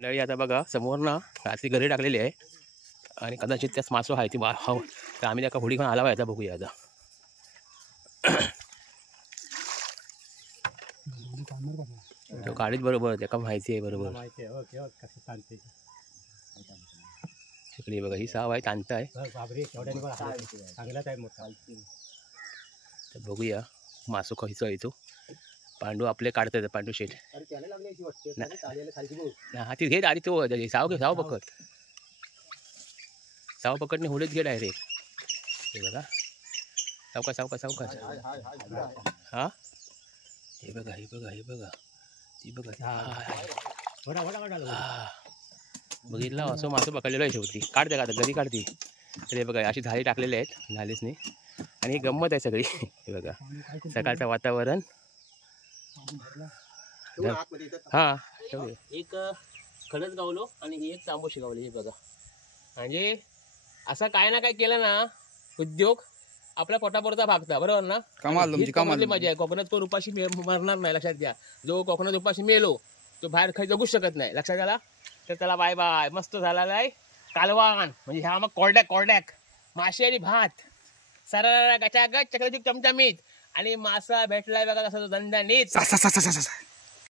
नळी आता बघा समोर ना ती घरी टाकलेली आहे आणि कदाचित त्याच मासो आहे ती हो तर आम्ही त्या होडी घेऊन आला पाहिजे बघूया आता. तो गाडीत बरोबर त्याका माहिती आहे बरोबर. इकडे बघा ही साव आहे तांत आहे. तर बघूया मासो खयचो येतो. पांडू आपले काढतात पांडू शेठ हा ती घेत आधी तो साव पकड साव पकडणे होडीत घे डायरेक्ट. हे बघा सावकाश हा हे बघा ती बघा बघितलं असं मासं पकडलेलं आहे शेवटी. काढते का आता घरी काढते. तर हे बघा अशी झाडी टाकलेली आहेत झालीसनी आणि ही गंमत आहे सगळी. हे बघा सकाळचं वातावरण हा एक खडच गावलो आणि ही एक तांबोशी गावली. हे बघा म्हणजे असं काय ना काय केलं ना उद्योग आपल्या पोटापुरता भागता बरोबर ना. कमाल मजा आहे. कोकणात कोण उपाशी मरणार नाही लक्षात घ्या. जो कोकणात उपाशी मेलो तो बाहेर खाली जगूच शकत नाही लक्षात आला. तर त्याला बाय बाय. मस्त झालेला आहे कालवान म्हणजे ह्या मग कोरड्याक माशी आणि भात सरा गचागच चक्रचूक चमचमीत आणि मासा भेटलाय बघा कसा तो दणदणीत.